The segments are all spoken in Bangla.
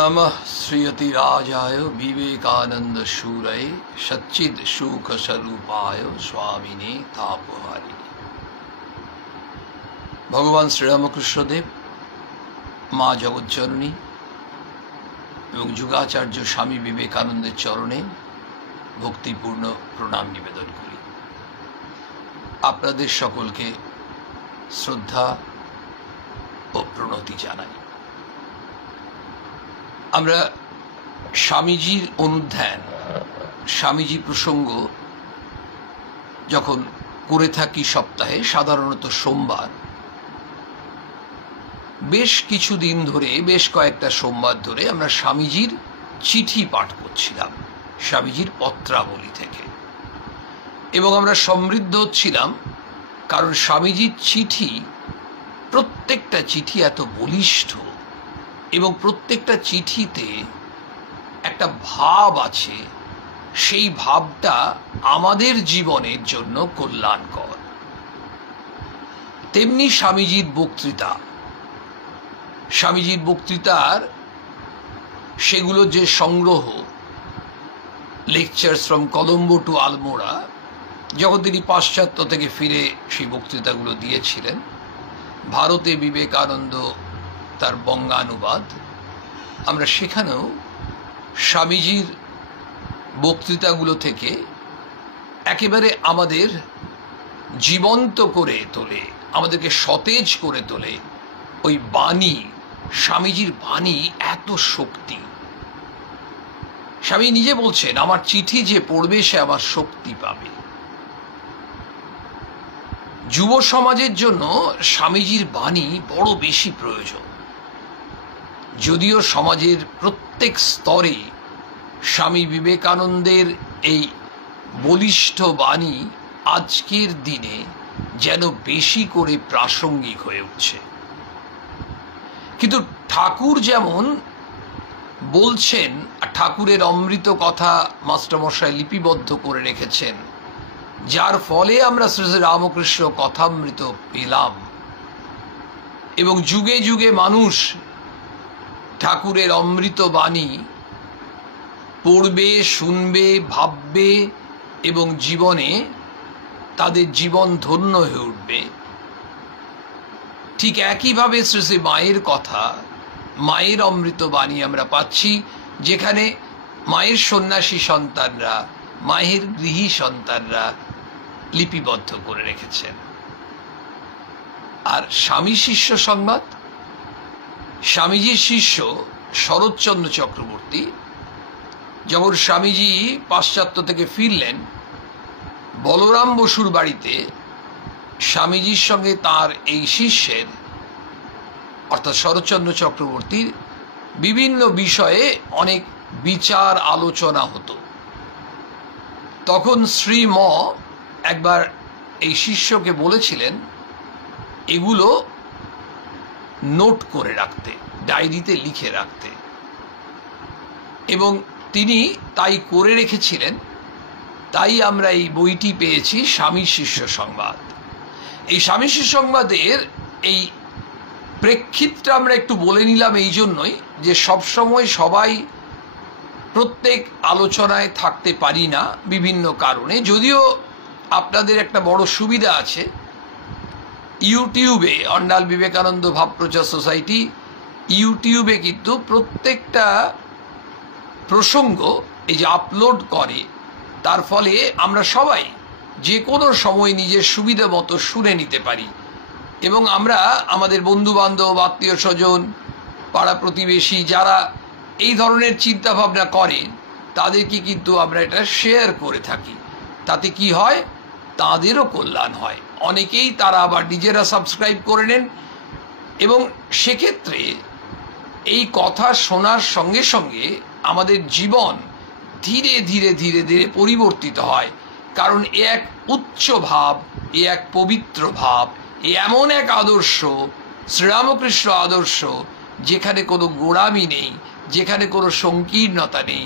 नमः श्रीयतिराजाय विवेकानंद शूरये सच्चिद सुख स्वरूपाय स्वामिने तापहारिणे। भगवान श्रीरामकृष्णदेव, माँ जगज्जननी এবং যুগাচার্য স্বামী বিবেকানন্দের চরণে ভক্তিপূর্ণ প্রণাম নিবেদন করি। আপনাদের সকলকে শ্রদ্ধা ও প্রণতি জানাই। আমরা স্বামীজির অনুধ্যান, স্বামীজি প্রসঙ্গ যখন করে থাকি সপ্তাহে, সাধারণত সোমবার, বেশ কিছুদিন ধরে, বেশ কয়েকটা সোমবার ধরে আমরা স্বামীজির চিঠি পাঠ করছিলাম, স্বামীজির পত্রাবলী থেকে, এবং আমরা সমৃদ্ধ হচ্ছিলাম। কারণ স্বামীজির চিঠি, প্রত্যেকটা চিঠি এত বলিষ্ঠ এবং প্রত্যেকটা চিঠিতে একটা ভাব আছে, সেই ভাবটা আমাদের জীবনের জন্য কল্যাণকর। তেমনি স্বামীজির বক্তৃতা, স্বামীজির বক্তৃতার সেগুলো যে সংগ্রহ, lectures from Colombo to Almora, যখন তিনি পাশ্চাত্য থেকে ফিরে সেই বক্তৃতাগুলো দিয়েছিলেন, ভারতে বিবেকানন্দ তার বঙ্গানুবাদ, আমরা সেখানেও স্বামীজির বক্তৃতাগুলো থেকে একেবারে আমাদের জীবন্ত করে তোলে, আমাদেরকে সতেজ করে তোলে ওই বাণী। স্বামীজির বাণী এত শক্তি। স্বামী নিজে বলছেন, আমার চিঠি যে পড়বে সে আমার শক্তি পাবে। যুব সমাজের জন্য স্বামীজির বাণী বড় বেশি প্রয়োজন। যদিও সমাজের প্রত্যেক স্তরে স্বামী বিবেকানন্দের এই বলিষ্ঠ বাণী আজকের দিনে যেন বেশি করে প্রাসঙ্গিক হয়ে উঠছে। কিন্তু ঠাকুর যেমন বলছেন, ঠাকুরের অমৃত কথা মাস্টারমশাই লিপিবদ্ধ করে রেখেছেন, যার ফলে আমরা শ্রী শ্রী রামকৃষ্ণ কথামৃত পেলাম, এবং যুগে যুগে মানুষ ঠাকুরের অমৃত বাণী পড়বে, শুনবে, ভাববে এবং জীবনে তাদের জীবন ধন্য হয়ে উঠবে। ঠিক একইভাবে শ্রী শ্রী মায়ের কথা, মায়ের অমৃত বাণী আমরা পাচ্ছি, যেখানে মায়ের সন্ন্যাসী সন্তানরা, মায়ের গৃহী সন্তানরা লিপিবদ্ধ করে রেখেছেন। আর স্বামী শিষ্য সংবাদ, স্বামীজির শিষ্য শরৎচন্দ্র চক্রবর্তী যখন স্বামীজি পাশ্চাত্য থেকে ফিরলেন, বলরাম বসুর বাড়িতে স্বামীজির সঙ্গে তার এই শিষ্যের অর্থাৎ শরৎচন্দ্র চক্রবর্তীর বিভিন্ন বিষয়ে অনেক বিচার আলোচনা হতো। তখন শ্রীম একবার এই শিষ্যকে বলেছিলেন এগুলো নোট করে রাখতে, ডায়েরিতে লিখে রাখতে, এবং তিনি তাই করে রেখেছিলেন। তাই আমরা এই বইটি পেয়েছি, স্বামী শিষ্য সংবাদ। এই স্বামী শিষ্য সংবাদের এই প্রেক্ষিতটা আমরা একটু বলে নিলাম এই জন্যই যে সবসময় সবাই প্রত্যেক আলোচনায় থাকতে পারি না বিভিন্ন কারণে। যদিও আপনাদের একটা বড় সুবিধা আছে, ইউটিউবে, অন্ডাল বিবেকানন্দ ভাবপ্রচার সোসাইটি ইউটিউবে কিন্তু প্রত্যেকটা প্রসঙ্গ এই যে আপলোড করে, তার ফলে আমরা সবাই যে কোনো সময় নিজের সুবিধা মতো শুনে নিতে পারি, এবং আমরা আমাদের বন্ধু বান্ধব, আত্মীয় স্বজন, পাড়া প্রতিবেশী যারা এই ধরনের চিন্তা ভাবনা করেন তাদেরকে কিন্তু আমরা এটা শেয়ার করে থাকি। তাতে কি হয়, তাদেরও কল্যাণ হয়। অনেকেই তারা আবার নিজেরা সাবস্ক্রাইব করে নেন, এবং সেক্ষেত্রে এই কথা শোনার সঙ্গে সঙ্গে আমাদের জীবন ধীরে ধীরে ধীরে ধীরে পরিবর্তিত হয়। কারণ এ এক উচ্চ ভাব, এ এক পবিত্র ভাব, এ এমন এক আদর্শ, শ্রীরামকৃষ্ণ আদর্শ, যেখানে কোনো গোড়ামি নেই, যেখানে কোনো সংকীর্ণতা নেই,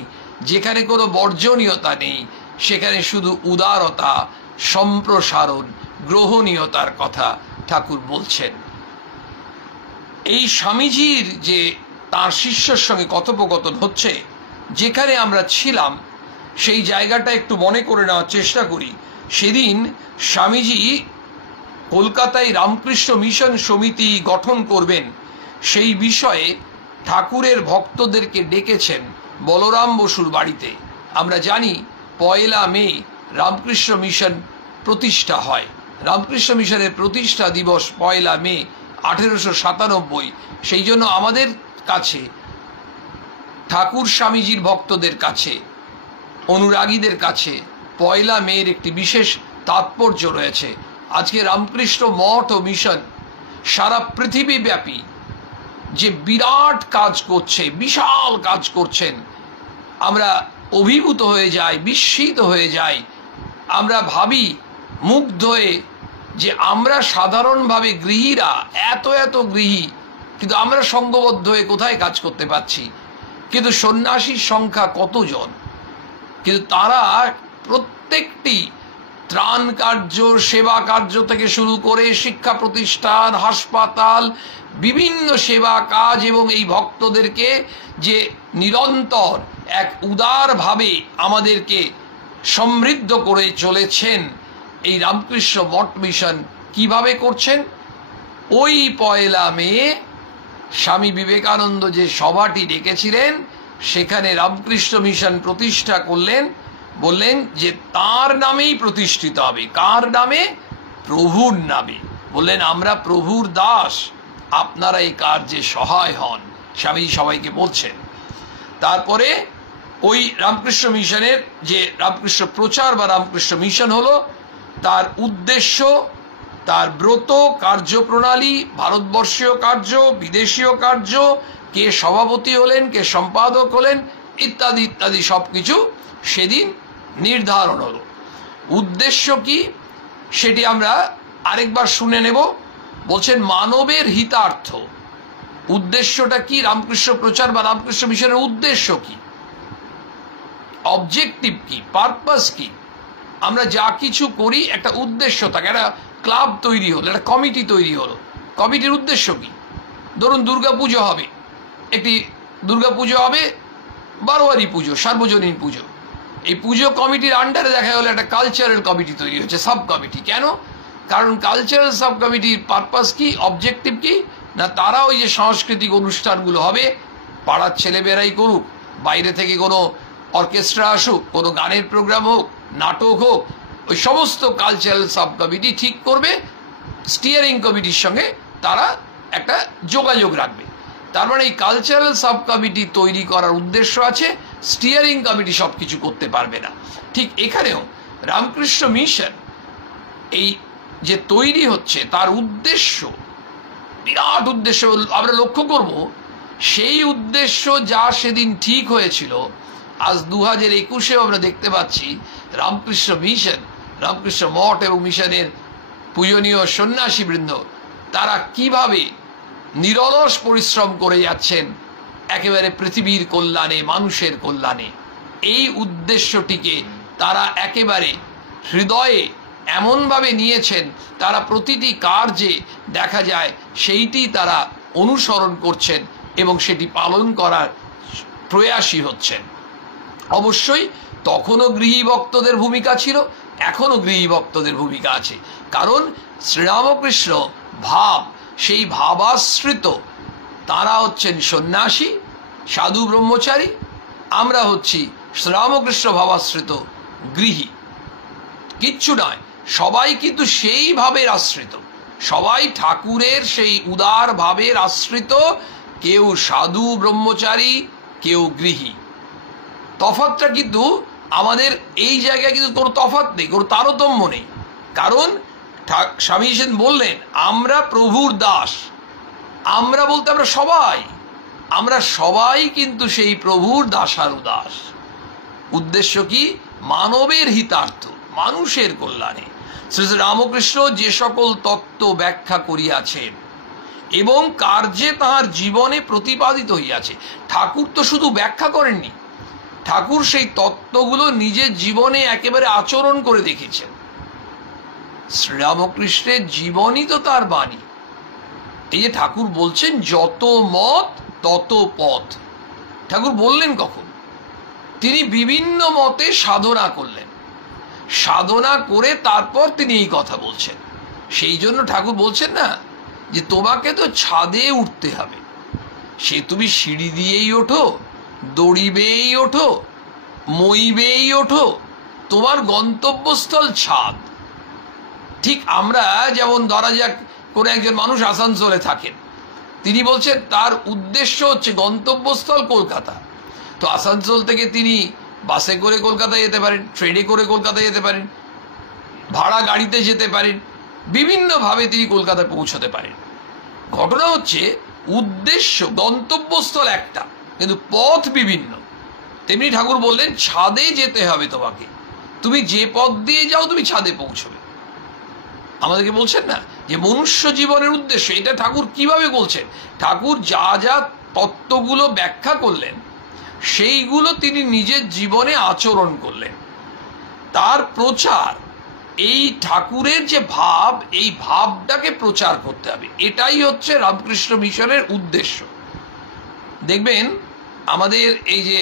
যেখানে কোনো বর্জনীয়তা নেই, সেখানে শুধু উদারতা, সম্প্রসারণ, গ্রহণীয়তার কথা ঠাকুর বলছেন। এই স্বামীজির যে তার শিষ্যের সঙ্গে কথোপকথন হচ্ছে, যেখানে আমরা ছিলাম সেই জায়গাটা একটু মনে করে নেওয়ার চেষ্টা করি। সেদিন স্বামীজি কলকাতায় রামকৃষ্ণ মিশন সমিতি গঠন করবেন, সেই বিষয়ে ঠাকুরের ভক্তদেরকে ডেকেছেন বলরাম বসুর বাড়িতে। আমরা জানি 1 মে রামকৃষ্ণ মিশন প্রতিষ্ঠা হয়। রামকৃষ্ণ মিশনের প্রতিষ্ঠা দিবস 1 মে 1897। সেই জন্য আমাদের কাছে, ঠাকুর স্বামীজির ভক্তদের কাছে, অনুরাগীদের কাছে 1 মের একটি বিশেষ তাৎপর্য রয়েছে। আজকে রামকৃষ্ণ মঠ ও মিশন সারা পৃথিবীব্যাপী যে বিরাট কাজ করছে, বিশাল কাজ করছেন, আমরা অভিভূত হয়ে যাই, বিস্মিত হয়ে যাই। আমরা ভাবি মুগ্ধ হয়ে যে আমরা সাধারণভাবে গৃহীরা, এত এত গৃহী, কিন্তু আমরা সঙ্গবদ্ধ হয়ে কোথায় কাজ করতে পারছি। কিন্তু সন্ন্যাসীর সংখ্যা কতজন, কিন্তু তারা প্রত্যেকটি ত্রাণ কার্য, সেবা কার্য থেকে শুরু করে শিক্ষা প্রতিষ্ঠান, হাসপাতাল, বিভিন্ন সেবা কাজ এবং এই ভক্তদেরকে যে নিরন্তর এক উদারভাবে আমাদেরকে সমৃদ্ধ করে চলেছেন, এই রামকৃষ্ণ মঠ মিশন কিভাবে করছেন? ওই 1 মে স্বামী বিবেকানন্দ যে সভাটি ডেকেছিলেন, সেখানে রামকৃষ্ণ মিশন প্রতিষ্ঠা করলেন। বললেন যে তার নামেই প্রতিষ্ঠিত হবে। কার নামে? প্রভুর নামে। বললেন আমরা প্রভুর দাস, আপনারা এই কার্যে সহায় হন। স্বামী সবাইকে বলছেন। তারপরে ওই রামকৃষ্ণ মিশনের যে রামকৃষ্ণ প্রচার বা রামকৃষ্ণ মিশন হলো, তার উদ্দেশ্য, তার ব্রত, কার্যপ্রণালী, ভারতবর্ষীয় কার্য, বিদেশীয় কার্য, কে সভাপতি হলেন, কে সম্পাদক হলেন, ইত্যাদি ইত্যাদি সবকিছু সেদিন নির্ধারণ হলো। উদ্দেশ্য কি সেটি আমরা আরেকবার শুনে নেব। বলছেন মানবের হিতার্থ। উদ্দেশ্যটা কি? রামকৃষ্ণ প্রচার বা রামকৃষ্ণ মিশনের উদ্দেশ্য কি, অবজেক্টিভ কি, পারপাস কি? আমরা যা কিছু করি একটা উদ্দেশ্য থাকে। একটা ক্লাব তৈরি হলো, একটা কমিটি তৈরি হলো, কমিটির উদ্দেশ্য কি? ধরুন দুর্গাপুজো হবে, একটি দুর্গাপুজো হবে, বারোয়ারি পুজো, সার্বজনীন পুজো। এই পুজো কমিটির আন্ডারে দেখা গেলো একটা কালচারাল কমিটি তৈরি হচ্ছে, সাব কমিটি। কেন? কারণ কালচারাল সাব কমিটির পারপাস কি, অবজেক্টিভ কি না, তারা ওই যে সাংস্কৃতিক অনুষ্ঠানগুলো হবে, পাড়ার ছেলেমেয়েরাই করুক, বাইরে থেকে কোনো অর্কেস্ট্রা আসুক, কোনো গানের প্রোগ্রাম হোক, নাটক হোক, ওই সমস্ত কালচারাল সাব কমিটি ঠিক করবে, স্টিয়ারিং কমিটির সঙ্গে তারা একটা যোগাযোগ রাখবে। তার মানে এই কালচারাল সাব কমিটি তৈরি করার উদ্দেশ্য আছে, স্টিয়ারিং কমিটি সব কিছু করতে পারবে না। ঠিক এখানেও রামকৃষ্ণ মিশন এই যে তৈরি হচ্ছে, তার উদ্দেশ্য, বিরাট উদ্দেশ্য আমরা লক্ষ্য করব। সেই উদ্দেশ্য যা সেদিন ঠিক হয়েছিল, আজ 2021-এও আমরা দেখতে পাচ্ছি রামকৃষ্ণ মিশন, রামকৃষ্ণ মঠ এবং মিশনের পূজনীয় সন্ন্যাসীবৃন্দ তারা কিভাবে নিরলস পরিশ্রম করে যাচ্ছেন একেবারে পৃথিবীর কল্যাণে, মানুষের কল্যাণে। এই উদ্দেশ্যটিকে তারা একেবারে হৃদয়ে এমনভাবে নিয়েছেন, তারা প্রতিটি কার্যে দেখা যায় সেইটি তারা অনুসরণ করছেন এবং সেটি পালন করার প্রয়াসী হচ্ছেন। অবশ্যই তখনও গৃহী ভক্তদের ভূমিকা ছিল, এখনও গৃহী ভক্তদের ভূমিকা আছে। কারণ শ্রীরামকৃষ্ণ ভাব, সেই ভাবাশ্রিত তারা হচ্ছেন সন্ন্যাসী, সাধু, ব্রহ্মচারী। আমরা হচ্ছি শ্রীরামকৃষ্ণ ভাবাশ্রিত গৃহী। কিচ্ছু নয়, সবাই কিন্তু সেই ভাবের আশ্রিত, সবাই ঠাকুরের সেই উদার ভাবের আশ্রিত। কেউ সাধু ব্রহ্মচারী, কেউ গৃহী। তফাৎটা কিন্তু আমাদের এই জায়গায় কিন্তু কোনো তফাৎ নেই, কোনো তারতম্য নেই। কারণ স্বামী সেন বললেন আমরা প্রভুর দাস। আমরা বলতে আমরা সবাই কিন্তু সেই প্রভুর দাসারু দাস। উদ্দেশ্য কি? মানবের হিতার্থ, মানুষের কল্যাণে। শ্রী রামকৃষ্ণ যে সকল তত্ত্ব ব্যাখ্যা করিয়াছেন এবং কার্যে তাহার জীবনে প্রতিপাদিত হইয়াছে, ঠাকুর তো শুধু ব্যাখ্যা করেননি, ঠাকুর সেই তত্ত্বগুলো নিজের জীবনে একেবারে আচরণ করে দেখেছেন। শ্রীরামকৃষ্ণের জীবনই তো তার বাণী। এই যে ঠাকুর বলছেন যত মত তত পথ। ঠাকুর বললেন কখন? তিনি বিভিন্ন মতে সাধনা করলেন, সাধনা করে তারপর তিনি এই কথা বলছেন। সেই জন্য ঠাকুর বলছেন না যে তোমাকে তো ছাদে উঠতে হবে, সে তুমি সিঁড়ি দিয়েই ওঠো, দড়ি বেয়েই ওঠো, মই বেয়েই ওঠো, তোমার গন্তব্যস্থল ছাদ। ঠিক আমরা যেমন ধরা যাক কোনো একজন মানুষ আসানসোলে থাকেন, তিনি বলছেন তার উদ্দেশ্য হচ্ছে গন্তব্যস্থল কলকাতা, তো আসানসোল থেকে তিনি বাসে করে কলকাতায় যেতে পারেন, ট্রেনে করে কলকাতায় যেতে পারেন, ভাড়া গাড়িতে যেতে পারেন, বিভিন্নভাবে তিনি কলকাতায় পৌঁছতে পারেন। ঘটনা হচ্ছে উদ্দেশ্য গন্তব্যস্থল একটা, কিন্তু পথ বিভিন্ন। তেমনি ঠাকুর বললেন ছাদে যেতে হবে তোমাকে, তুমি যে পথ দিয়ে যাও তুমি ছাদে পৌঁছবে। আমাদেরকে বলছেন না যে মনুষ্য জীবনের উদ্দেশ্য, এটা ঠাকুর কিভাবে বলছেন? ঠাকুর যা যা তত্ত্বগুলো ব্যাখ্যা করলেন সেইগুলো তিনি নিজের জীবনে আচরণ করলেন। তার প্রচার, এই ঠাকুরের যে ভাব, এই ভাবটাকে প্রচার করতে হবে, এটাই হচ্ছে রামকৃষ্ণ মিশনের উদ্দেশ্য। দেখবেন আমাদের এই যে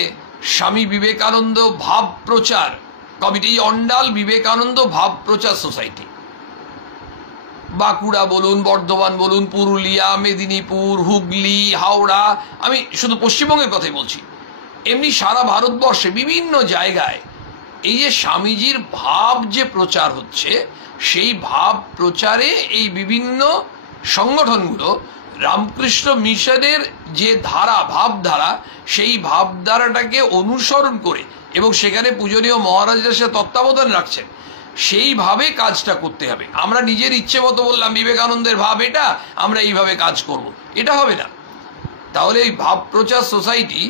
স্বামী বিবেকানন্দ ভাব প্রচার কমিটি, অন্ডাল বিবেকানন্দ ভাব প্রচার সোসাইটি, বাঁকুড়া বলুন, বর্ধমান বলুন, পুরুলিয়া, মেদিনীপুর, হুগলি, হাওড়া, আমি শুধু পশ্চিমবঙ্গের কথাই বলছি, এমনি সারা ভারতবর্ষে বিভিন্ন জায়গায় এই যে স্বামীজির ভাব যে প্রচার হচ্ছে, সেই ভাব প্রচারে এই বিভিন্ন সংগঠনগুলো রামকৃষ্ণ মিশনের যে ধারা, ভাবধারা, সেই ভাবধারাটাকে অনুসরণ করে এবং সেখানে পূজনীয় মহারাজরা সে তত্ত্বাবধান রাখছেন, সেইভাবে কাজটা করতে হবে। আমরা নিজের ইচ্ছে মতো বললাম বিবেকানন্দের ভাব এটা, আমরা এইভাবে কাজ করব, এটা হবে না। তাহলে এই ভাব প্রচার সোসাইটি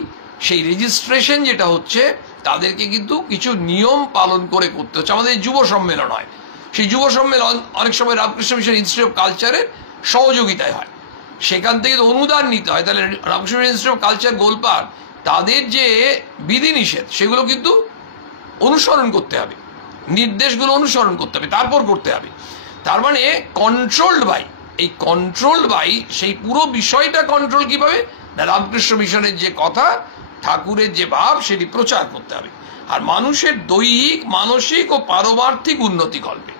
সেই রেজিস্ট্রেশন যেটা হচ্ছে, তাদেরকে কিন্তু কিছু নিয়ম পালন করে করতে হচ্ছে। আমাদের যুব সম্মেলন হয়, সেই যুব সম্মেলন অনেক সময় রামকৃষ্ণ মিশন ইনস্টিটিউট অফ কালচারের সহযোগিতায় হয়, সেখান থেকে তো অনুদান নিতে হয়। তাহলে Ramakrishna mission institute of culture Golpark, তাদের যে বিধিনিষেধ সেগুলো কিন্তু অনুসরণ করতে হবে, নির্দেশগুলো অনুসরণ করতে হবে, তারপর করতে হবে। তার মানে কন্ট্রোলড বাই, এই কন্ট্রোলড বাই, সেই পুরো বিষয়টা কন্ট্রোল কিভাবে না, রামকৃষ্ণ মিশনের যে কথা, ঠাকুরের যে ভাব, সেটি প্রচার করতে হবে। আর মানুষের দৈহিক, মানসিক ও পারমার্থিক উন্নতি করবে।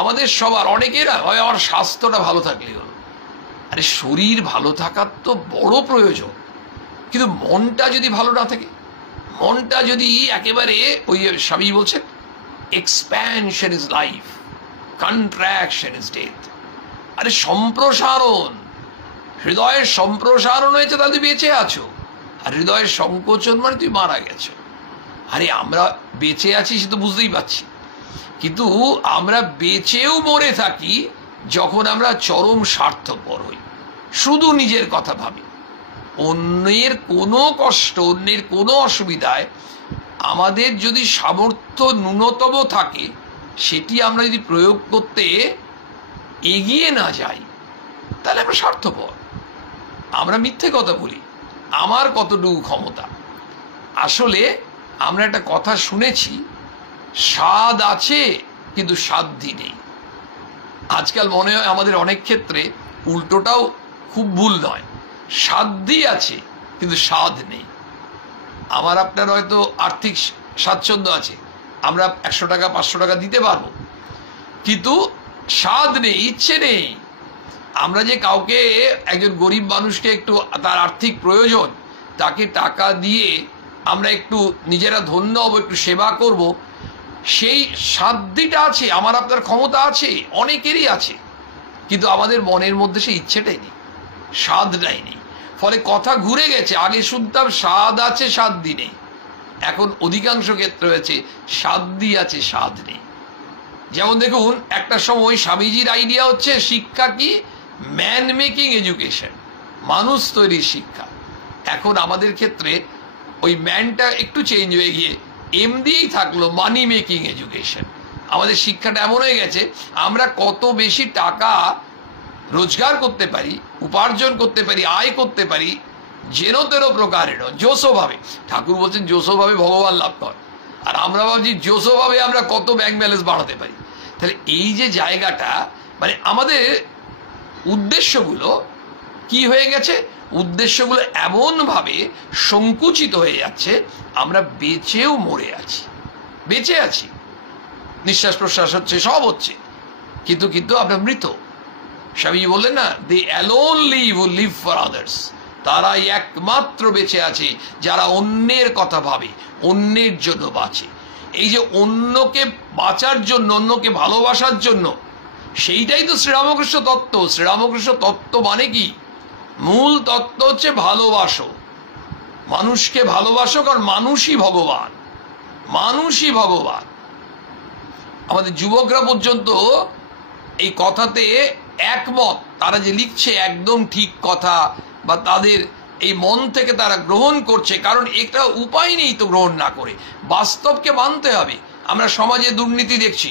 আমাদের সবার, অনেকেরা হয় আমার স্বাস্থ্যটা ভালো থাকলেই হলো, আরে শরীর ভালো থাকার তো বড় প্রয়োজন, কিন্তু মনটা যদি ভালো না থাকে, মনটা যদি একেবারে ওই স্বামী বলছেন expansion is life, contraction is death. আরে সম্প্রসারণ, হৃদয়ের সম্প্রসারণ হয়েছে, তাহলে তুমি বেঁচে আছো। আর হৃদয়ের সংকোচন মানে তুই মারা গেছো। আরে আমরা বেঁচে আছি সে তো বুঝতেই পারছি, কিন্তু আমরা বেঁচেও মরে থাকি যখন আমরা চরম স্বার্থপর হই, শুধু নিজের কথা ভাবি, অন্যের কোনো কষ্ট, অন্যের কোনো অসুবিধায় আমাদের যদি সামর্থ্য ন্যূনতম থাকে, সেটি আমরা যদি প্রয়োগ করতে এগিয়ে না যাই, তাহলে আমরা স্বার্থপর। আমরা মিথ্যে কথা বলি, আমার কতটুকু ক্ষমতা। আসলে আমরা একটা কথা শুনেছি, স্বাদ আছে কিন্তু সাধ্যি নেই। আজকাল মনে হয় আমাদের অনেক ক্ষেত্রে উল্টোটাও খুব ভুল নয়, সাধ্যি আছে কিন্তু স্বাদ নেই। আমার আপনার হয়তো আর্থিক স্বাচ্ছন্দ্য আছে, আমরা 100 টাকা 500 টাকা দিতে পারবো, কিন্তু স্বাদ নেই, ইচ্ছে নেই। আমরা যে কাউকে, একজন গরিব মানুষকে একটু তার আর্থিক প্রয়োজন, তাকে টাকা দিয়ে আমরা একটু নিজেরা ধন্য হব, একটু সেবা করব, সেই সাধ্যটা আছে, আমার আপনার ক্ষমতা আছে, অনেকেরই আছে, কিন্তু আমাদের মনের মধ্যে সেই ইচ্ছেটাই নেই, স্বাদটাই নেই। ফলে কথা ঘুরে গেছে, আগে শুনতাম স্বাদ আছে সাধ্যি নেই, এখন অধিকাংশ ক্ষেত্রে হয়েছে সাধ্যি আছে স্বাদ নেই। যেমন দেখুন, একটা সময় স্বামীজির আইডিয়া হচ্ছে শিক্ষা কি, ম্যান মেকিং এডুকেশন, মানুষ তৈরির শিক্ষা। এখন আমাদের ক্ষেত্রে ওই ম্যানটা একটু চেঞ্জ হয়ে গিয়ে এম দিয়েই থাকলো, মানি মেকিং এডুকেশন। আমাদের শিক্ষাটা এমন হয়ে গেছে, আমরা কত বেশি টাকা রোজগার করতে পারি, উপার্জন করতে পারি, আয় করতে পারি, যেন তেন প্রকারেণ, জোসোভাবে। ঠাকুর বলছেন জোসোভাবে ভগবান লাভ কর, আর আমরা ভাবছি জোসোভাবে আমরা কত ব্যাংক ব্যালেন্স বাড়াতে পারি। তাহলে এই যে জায়গাটা, মানে আমাদের উদ্দেশ্যগুলো কি হয়ে গেছে, উদ্দেশ্যগুলো এমনভাবে সংকুচিত হয়ে যাচ্ছে, আমরা বেঁচেও মরে আছি, বেঁচে আছি, নিঃশ্বাস প্রশ্বাস হচ্ছে, সব হচ্ছে, কিন্তু কিন্তু আমরা মৃত। স্বামীজি বললেন না, they alone live who live for others, তারাই একমাত্র বেঁচে আছে যারা অন্যের কথা ভাবে, অন্যের জন্য বাঁচে। এই যে অন্যকে বাঁচার জন্য, অন্যকে ভালোবাসার জন্য, সেইটাই তো শ্রীরামকৃষ্ণ তত্ত্ব। শ্রীরামকৃষ্ণ তত্ত্ব মানে কি? মূল তত্ত্ব হচ্ছে ভালোবাসো, মানুষকে ভালোবাসো, কারণ মানুষই ভগবান, মানুষই ভগবান। আমাদের যুবকরা পর্যন্ত এই কথাতে একমত, তারা যে লিখছে একদম ঠিক কথা, বা তাদের এই মন থেকে তারা গ্রহণ করছে, কারণ একটা উপায় নেই তো গ্রহণ না করে, বাস্তবকে মানতে হবে। আমরা সমাজে দুর্নীতি দেখছি,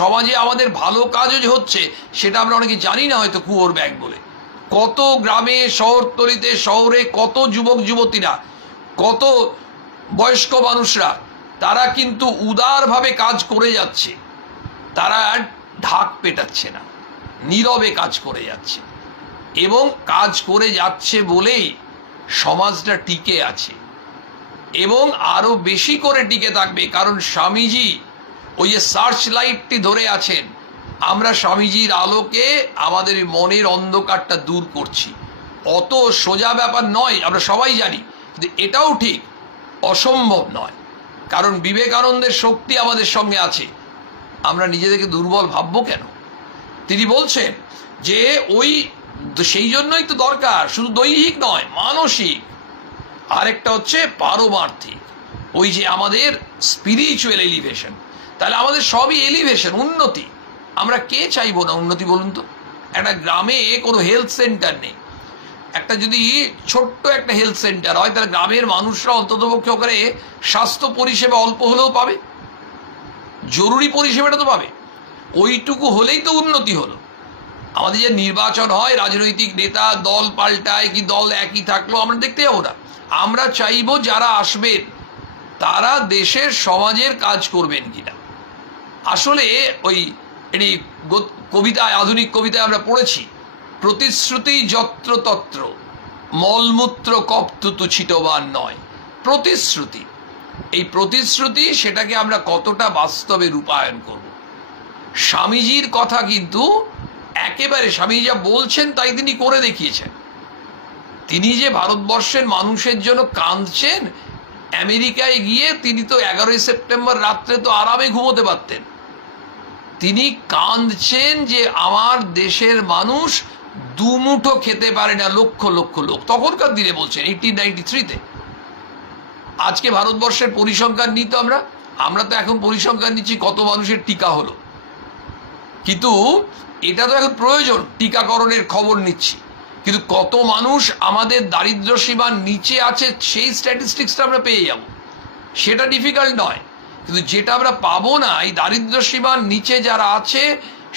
সমাজে আমাদের ভালো কাজও যে হচ্ছে সেটা আমরা অনেকে জানি না, হয়তো কুয়োর ব্যাগ বলে। কত গ্রামে, শহরতলিতে, শহরে কত যুবক যুবতীরা, কত বয়স্ক মানুষরা, তারা কিন্তু উদারভাবে কাজ করে যাচ্ছে, তারা ঢাক পেটাচ্ছে না, নীরবে কাজ করে যাচ্ছে, এবং কাজ করে যাচ্ছে বলেই সমাজটা টিকে আছে, এবং আরো বেশি করে টিকে থাকবে। কারণ স্বামীজি ওই যে সার্চ লাইটটি ধরে আছেন, আমরা স্বামীজির আলোকে আমাদের মনের অন্ধকারটা দূর করছি। অত সোজা ব্যাপার নয়, আমরা সবাই জানি, কিন্তু এটাও ঠিক অসম্ভব নয়, কারণ বিবেকানন্দের শক্তি আমাদের সঙ্গে আছে। আমরা নিজেদেরকে দুর্বল ভাববো কেন? তিনি বলছেন যে ওই সেই জন্যই তো দরকার, শুধু দৈহিক নয়, মানসিক, আরেকটা হচ্ছে পারমার্থিক, ওই যে আমাদের স্পিরিচুয়াল এলিভেশন। তাহলে আমাদের সবই এলিভেশন, উন্নতি। আমরা কে চাইবো না উন্নতি বলুন তো? একটা গ্রামে কোনো হেলথ সেন্টার নেই, একটা যদি ছোট্ট একটা হেলথ সেন্টার হয়, তাহলে গ্রামের মানুষরা অন্ততপক্ষে ওখানে স্বাস্থ্য পরিষেবা অল্প হলেও পাবে, জরুরি পরিষেবাটা তো পাবে। ওইটুকু হলেই তো উন্নতি হলো। আমাদের যে নির্বাচন হয়, রাজনৈতিক নেতা দল পাল্টায় কি দল একই থাকলো, আমরা দেখতে যাবো না। আমরা চাইবো যারা আসবেন তারা দেশের সমাজের কাজ করবেন কিনা। আসলে ওই এটি কবিতায়, আধুনিক কবিতায় আমরা পড়েছি, প্রতিশ্রুতি যত্র তত্র, মলমূত্র কপ্তুতু ছিটবান নয়। প্রতিশ্রুতি, এই প্রতিশ্রুতি, সেটাকে আমরা কতটা বাস্তবে রূপায়ণ করব। স্বামীজির কথা কিন্তু একেবারে, স্বামী যা বলছেন তাই তিনি করে দেখিয়েছেন। তিনি যে ভারতবর্ষের মানুষের জন্য কাঁদছেন, আমেরিকায় গিয়ে তিনি তো 11ই সেপ্টেম্বর রাত্রে তো আরামে ঘুমোতে পারতেন। তিনি কাঁদছেন যে আমার দেশের মানুষ দুমুঠো খেতে পারে না, লক্ষ লক্ষ লোক। তখনকার দিনে বলছেন 1893-তে। আজকে ভারতবর্ষের পরিসংখ্যান নিই তো আমরা তো এখন পরিসংখ্যান নিচ্ছি কত মানুষের টিকা হলো, কিন্তু এটা তো এখন প্রয়োজন, টিকাকরণের খবর নিচ্ছি, কিন্তু কত মানুষ আমাদের দারিদ্র সীমার নিচে আছে সেই স্ট্যাটিস্টিক্সটা আমরা পেয়ে যাব। সেটা ডিফিকাল্ট নয়, কিন্তু যেটা আমরা পাবো না, এই দারিদ্র সীমার নিচে যারা আছে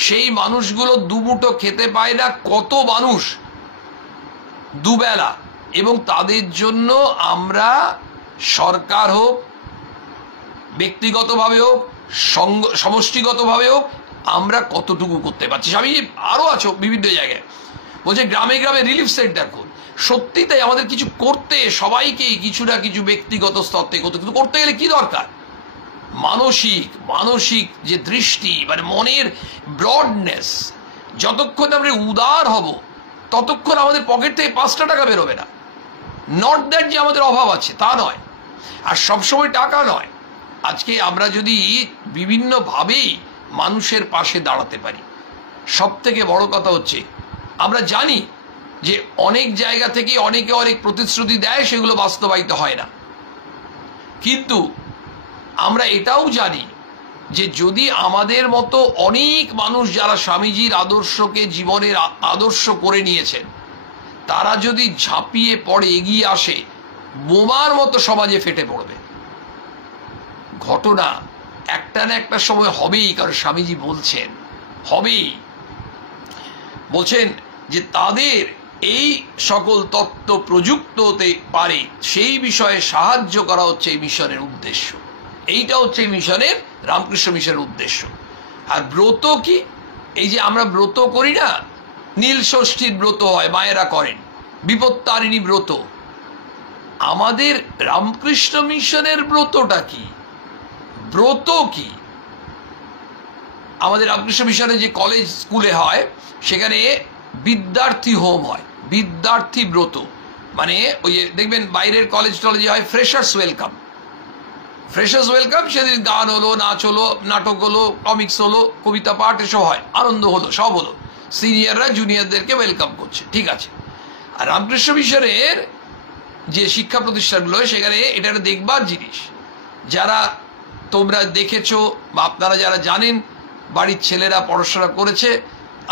সেই মানুষগুলো দুমুঠো খেতে পায় না, কত মানুষ দুবেলা। এবং তাদের জন্য আমরা, সরকার হোক, ব্যক্তিগতভাবে হোক, সমষ্টিগতভাবে হোক, আমরা কতটুকু করতে পারছি। আমি আরো আছো বিভিন্ন জায়গায় বলছে গ্রামে গ্রামে রিলিফ সেন্টার খুল। সত্যি তাই, আমাদের কিছু করতে, সবাইকেই কিছু না কিছু ব্যক্তিগত স্তর থেকে করতে, কিন্তু করতে গেলে কি দরকার? মানসিক যে দৃষ্টি, মানে মনের ব্রডনেস। যতক্ষণ আমরা উদার হব ততক্ষণ আমাদের পকেট থেকে 5টা টাকা বেরোবে না। নট দ্যাট যে আমাদের অভাব আছে, তা নয়, আর সবসময় টাকা নয়। আজকে আমরা যদি বিভিন্নভাবেই মানুষের পাশে দাঁড়াতে পারি, সব থেকে বড় কথা হচ্ছে আমরা জানি যে অনেক জায়গা থেকে অনেকে অনেক প্রতিশ্রুতি দেয়, সেগুলো বাস্তবায়িত হয় না, কিন্তু আমরা এটাও জানি যে যদি আমাদের মতো অনেক মানুষ যারা স্বামীজির আদর্শকে জীবনের আদর্শ করে নিয়েছেন, তারা যদি ঝাঁপিয়ে পড়ে এগিয়ে আসে, বোমার মতো সমাজে ফেটে পড়বে। ঘটনা একটা না একটা সময় হবেই, কারণ স্বামীজি বলছেন হবেই। বলছেন যে তাদের এই সকল তত্ত্ব প্রযুক্ত হতে পারে সেই বিষয়ে সাহায্য করা হচ্ছে এই মিশনের উদ্দেশ্য। এইটা হচ্ছে এই মিশনের, রামকৃষ্ণ মিশনের উদ্দেশ্য। আর ব্রত কি? এই যে আমরা ব্রত করি না, নীল ষষ্ঠীর ব্রত হয়, মায়েরা করেন, বিপত্তারিণী ব্রত। আমাদের রামকৃষ্ণ মিশনের ব্রতটা কি? ব্রত কি? আমাদের রামকৃষ্ণ মিশনে যে কলেজ স্কুলে হয় সেখানে বিদ্যার্থী হোম হয়, বিদ্যার্থী ব্রত। মানে ওই দেখবেন বাইরের কলেজ টলেজে হয় ফ্রেশার্স ওয়েলকাম। ফ্রেশার্স ওয়েলকাম, সেদিন গান হলো, নাচ হলো, নাটক হলো, কমিক্স হলো, কবিতা পাঠ, এসব হয়, আনন্দ হলো, সব হলো, সিনিয়ররা জুনিয়রদেরকে ওয়েলকাম করছে, ঠিক আছে। আর রামকৃষ্ণ মিশনের যে শিক্ষা প্রতিষ্ঠানগুলো সেখানে এটা একটা দেখবার জিনিস। যারা তোমরা দেখেছো বা আপনারা যারা জানেন, বাড়ির ছেলেরা পড়াশোনা করেছে,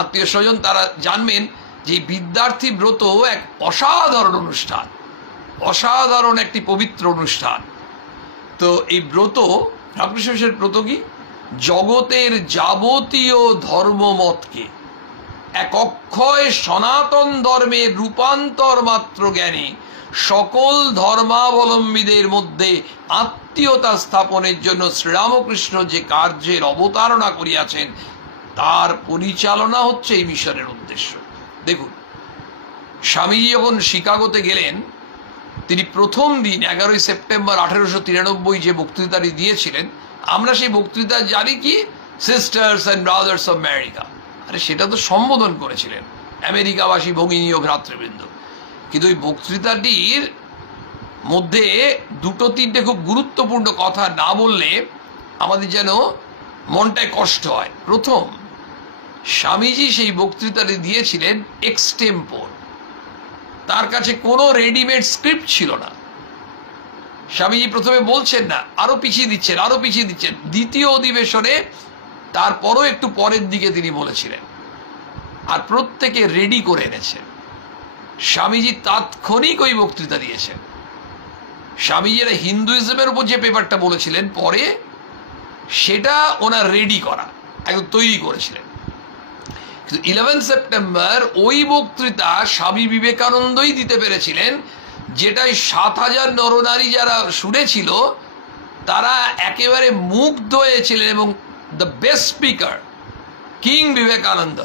আত্মীয় স্বজন, তারা জানবেন যে বিদ্যার্থী ব্রত এক অসাধারণ অনুষ্ঠান, অসাধারণ একটি পবিত্র অনুষ্ঠান। তো এই ব্রত, রামকৃষ্ণ মিশনের ব্রত কি? জগতের যাবতীয় ধর্মমতকে এক অক্ষয় সনাতন ধর্মের রূপান্তর মাত্র জ্ঞানে সকল ধর্মাবলম্বীদের মধ্যে আত্মীয়তা স্থাপনের জন্য শ্রীরামকৃষ্ণ যে কার্যের অবতারণা করিয়াছেন তার পরিচালনা হচ্ছে এই মিশনের উদ্দেশ্য। দেখুন, স্বামীজি যখন শিকাগোতে গেলেন, তিনি প্রথম দিন 11 সেপ্টেম্বর 1893 যে বক্তৃতাটি দিয়েছিলেন, আমরা সেই বক্তৃতা জানি কি, sisters and brothers of America. আরে সেটা তো সম্বোধন করেছিলেন আমেরিকাবাসী ভগিনী ও ভ্রাতৃবৃন্দ। কিন্তু ওই বক্তৃতাটির মধ্যে দুটো তিনটে খুব গুরুত্বপূর্ণ কথা না বললে আমাদের যেন মনটায় কষ্ট হয়। প্রথম, স্বামীজি সেই বক্তৃতাটি দিয়েছিলেন এক্সটেম্পোর, তার কাছে কোনো রেডিমেড স্ক্রিপ্ট ছিল না। স্বামীজি প্রথমে বলছেন না, আরো পিছিয়ে দিচ্ছেন, আরো পিছিয়ে দিচ্ছেন। দ্বিতীয় অধিবেশনে তারপরও একটু পরের দিকে তিনি বলেছিলেন, আর প্রত্যেকে রেডি করে এনেছেন। স্বামীজি তাৎক্ষণিক ওই বক্তৃতা দিয়েছেন। স্বামীজিরা হিন্দুইজমের উপর যে পেপারটা বলেছিলেন পরে, সেটা ওনার রেডি করা, একদম তৈরি করেছিলেন। কিন্তু 11 সেপ্টেম্বর ওই বক্তৃতা স্বামী বিবেকানন্দই দিতে পেরেছিলেন, যেটাই 7000 নরনারী যারা শুনেছিল তারা একেবারে মুগ্ধ হয়েছিলেন। এবং the best speaker king Vivekananda,